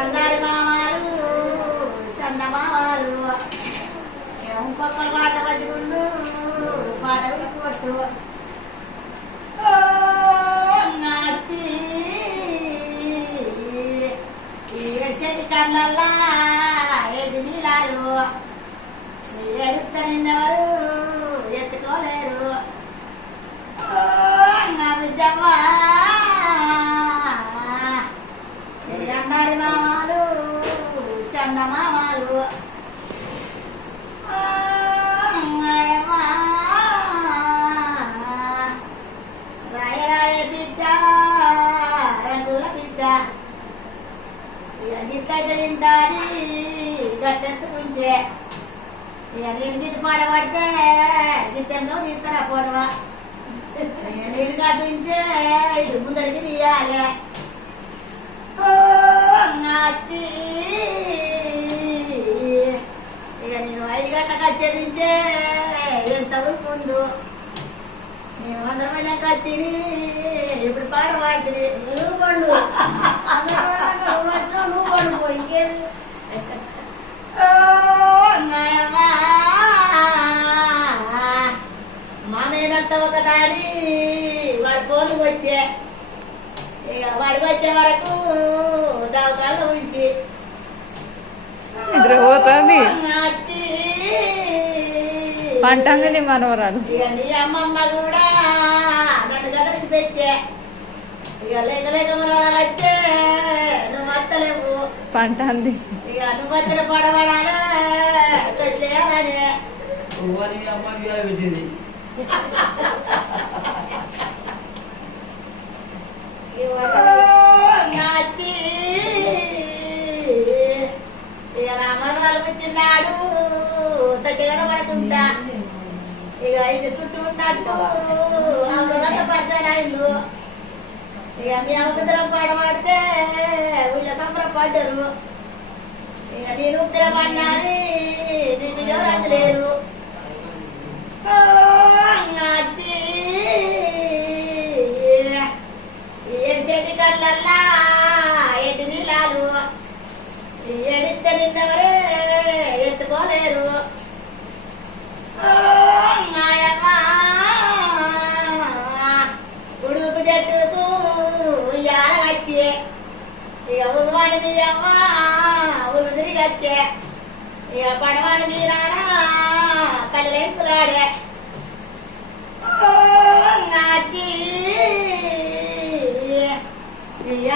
అందరి మామాలు సన్న మామాలు ఇంకొకరు మాట పట్టుకుంటూ మాట కొట్టు నాచి ఏడ్చేటి కళ్ళల్లా ఏది నీలాలు ఎడుతా నిన్నెవరు ఎత్తుకోలేరు జవ్వా అందరి మామాలు చంద మామాలు రాయ రాయ బిడ్డ రంగుల బిడ్డ గిట్ట తింటాది గట్టెత్తుకుంటే ఇక నేను గిట్టు పాడబడితే గిట్టెంలో తీస్తారా పోడవా నీరు కట్టింటే ఇటు ముందరికి తీయాలి వచ్చి ఇక నేను 5 గంటలకు వచ్చేదింటే ఎంత ముందు నేను 100 మందికి వచ్చింది ఇప్పుడు పాట పాడుతుంది నువ్వు పండు నువ్వు పండుకో ఇంకేది మా మేనంతా ఒక దాడి వాడి ఫోన్ వచ్చే ఇక వాడికి వచ్చే వరకు దవకాలు ఉంచి నిద్రపోతుంది పంటంది మనవరాలు ఇక నీ అమ్మమ్మ కూడా నన్ను కదిలిసి పెట్టే ఇక లేక లేక మనవరాలు వచ్చే నువ్వు వస్తలేవు పంటంది ఇక నువ్వు వచ్చిన పడబడాలి చేయాలని పెట్టింది నాచి ఇక రామరాలు వచ్చినాడు దగ్గర పడుతుంటా ఇక ఇది చుట్టూ ఉన్నట్టు అందులో పరిచయాలు ఇక మీ అవసరం పడబడితే వీళ్ళ సంబరపడ్డారు ఇక నేను ఉత్తర పడినది నీకు ఎవరు లేరు ఏడ్చేటి కళ్ళల్లా ఎటు నీళ్ళు ఎడిస్తే నిన్నవరే ఎత్తుకోలేరు ఉడుకు చెట్టుకు ఇయ్యాల వచ్చే ఇక ఉల్వాడి మీద ఉల్లు తిరిగి వచ్చే ఇక పడవాడి మీరానా కళ్ళెంపులాడే నాచి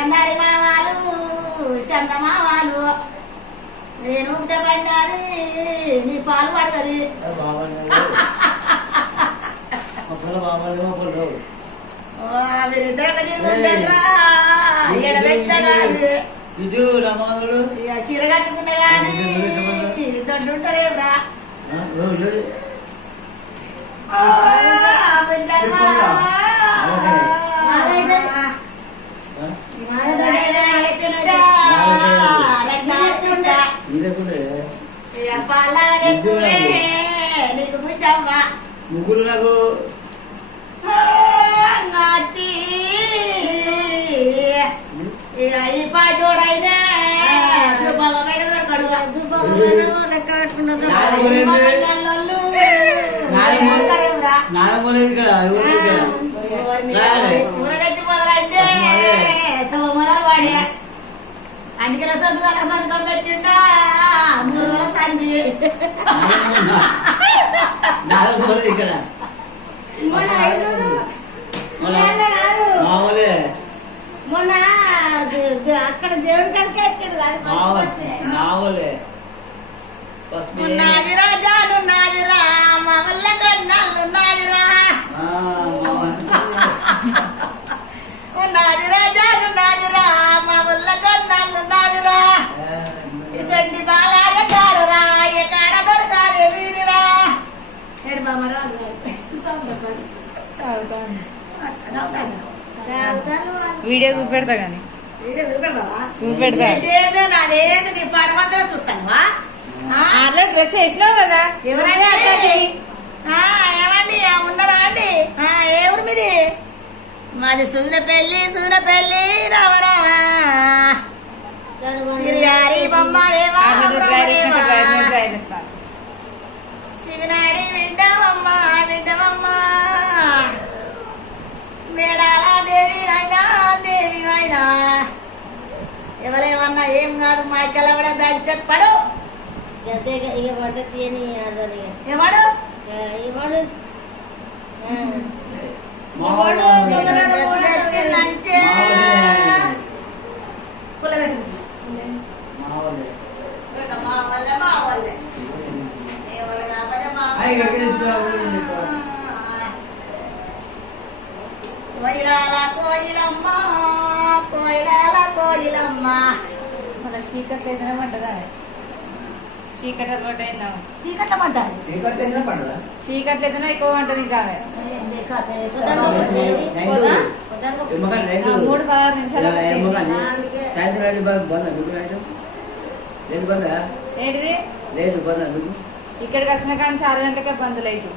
అందరి మామాలు చంద మామాలు నేను ఉంటే పడినది నీ పాలు పడగది మీరిద్దరు తిరుగుతారా చీర కట్టుకున్నా కానీ దొడ్డుంటారేమ్రా నీకు కూర్చోమ్మా ముగ్గులు నాకు నాచి ఈ పాటోడైనా శుభమైన లెక్క పెట్టుకున్నది కూర తెచ్చి మొదలంటే మొదలు వాడే అందుకనే సందుకాల సంతకం పెట్టిండా 3 రోజుల సంధి ఇక్కడ మొన్న అక్కడ దేవుడి కడికే వచ్చాడు నాదిరా జాను నాదిరా మా వల్ల కన్నాళ్ళు నాదిరా నాదిరా జాను నాదిరా మా వల్ల కన్నాళ్ళు నాదిరా ఇసంటి బాలాయ కాడరా ఏ కాడ దొరకాలి వీరిరా ఏడు బామరా వీడియో చూపెడతా కానీ చూపెడతా నాదేంది నీ పడమంతా చూస్తానువా అట్లా డ్రెస్ వేసినావు కదా ఎవరైనా ఏమండి ఉన్నారా అండి? ఏ ఊరు మీది? మాది సుజనపల్లి రామరామా సిరియారి బొమ్మలేవా శివనాడి వింటామమ్మా మేడాల దేవి రంగా దేవి అయినా ఎవరేమన్నా ఏం కాదు మా ఇక్కడ కూడా బ్యాగ్ చెప్పడు ఎవడు వచ్చిందంటే మా వాళ్ళే ఎవరు కాకపోతే మా కోయిలాల కోయిలమ్మ మన చీకట్లు అయితేనే పడ్డదా చీకటి అలవాటు అయిందా చీకట్లమంటారు చీకట్లు అయితేనే ఎక్కువ ఉంటుంది ఇంకా ఆమె. ఎమ్మగాని 3-16 నిమిషాలు సాయంత్రం రెండు బందా మీకు రెండు బందా ఏంటిది లేదు బందా మీకు ఇక్కడికి వచ్చిన కానీ 6 గంటలకే బంద్ లైట్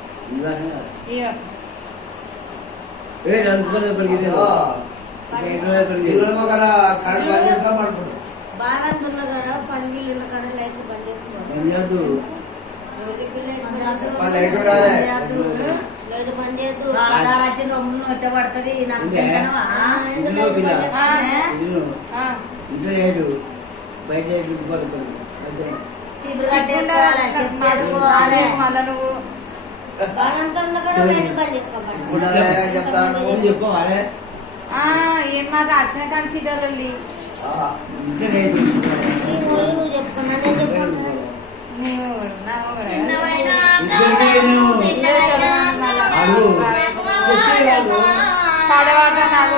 ఇక నడుచుకోలేదు ఇప్పటికి బాలంతున్న కాడ పండుగలు ఉన్న కాడ లైట్ బంద్ చేసుకోవాలి. లైట్ బంద్ చేయద్దు. పడుతుంది ఇంట్లో ఏడు బయట మళ్ళా నువ్వు బాలంతున్న కాడ లైట్ బంద్ చేసుకోవాలి. చెప్పుకోవాలి ఏం మాట వచ్చిన కానీ చీకట్లు ఇంట్లో లేదు నువ్వు చెప్పుకున్నా నేను చెప్పుకున్నా. పాడవాడ నాకు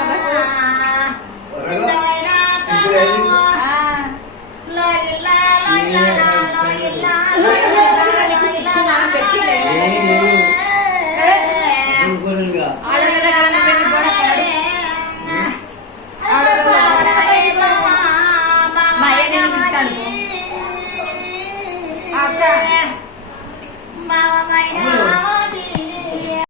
ఆడపిల్ల